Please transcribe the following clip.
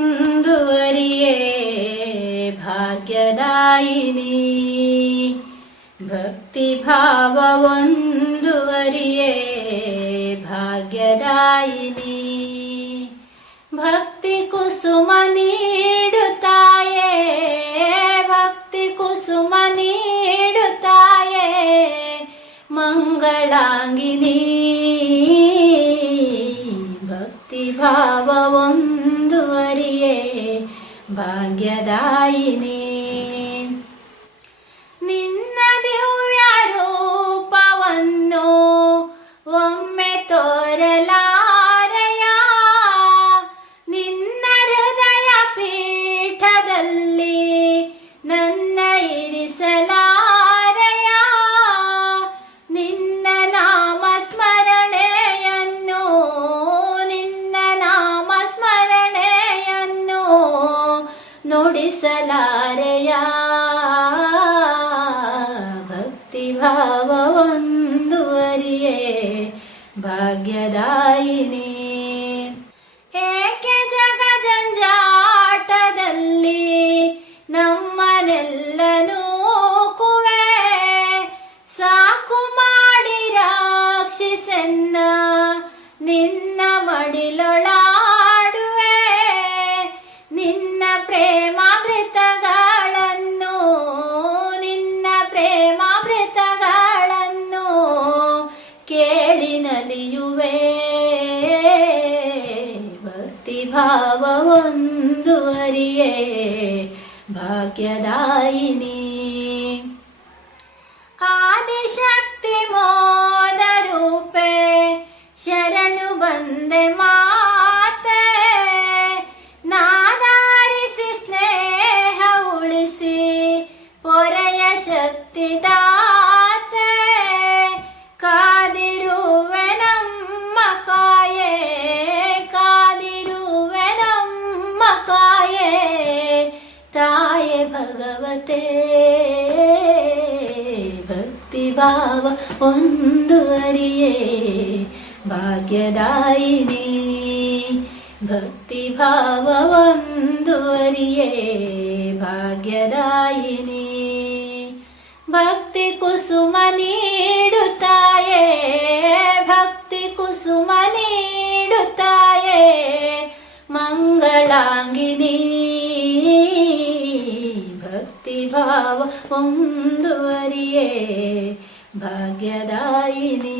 ಭಕ್ತಿಭಾವವೊಂದುವರಿಯೇ ಭಾಗ್ಯದಾಯಿನಿ ಭಕ್ತಿಭಾವವೊಂದುವರಿಯೇ ಭಾಗ್ಯದಾಯಿನಿ ಭಕ್ತಿ ಕುಸುಮ ನೀಡುತ್ತಾಯೇ ಭಕ್ತಿ ಕುಸುಮ ನೀಡುತ್ತಾಯೇ ಮಂಗಳಾಂಗಿನಿ ಭಕ್ತಿ ಭಾವವೊಂದು ಅರಿಯೇ ಭಾಗ್ಯದಾಯಿನಿ. ಭಾವವೊಂದುವರಿಯೇ ಭಾಗ್ಯದಾಯಿನಿ. ಏಕೆ ಜಗ ಜಂಜಾಟದಲ್ಲಿ ನಮ್ಮನೆಲ್ಲನೂ ಕುವೆ ಸಾಕು ಮಾಡಿ ರಾಕ್ಷಿಸನ್ನ ನಿನ್ನ ಮಡಿಲೊಳ ಭಕ್ತಿ ಭಾವವೊಂದು ಅರಿಯೇ ಭಾಗ್ಯದಾಯಿನಿ. ಆದಿಶಕ್ತಿ ಮೋದ ರೂಪೆ, ಶರಣು ಬಂದೆ ಮಾತೆ. ನಾದಾರಿಸಿ ಸ್ನೇಹ ಉಳಿಸಿ, ಪೊರೆಯ ಶಕ್ತಿ തായ ഭഗവതേ ഭക്തിഭാവ ഒന്നു അറിയേ ഭാഗ്യദായിനി ഭക്തിഭാവ ഒന്നു അറിയേ ഭാഗ്യദായിനി ഭക്തി കുസുമ നീടുത്തായേ ഭക്തി കുസുമ നീടുത്തായേ മംഗളാംഗിനീ ಭಾವ ಒಂದು ಅರಿಯೇ ಭಾಗ್ಯದಾಯಿನಿ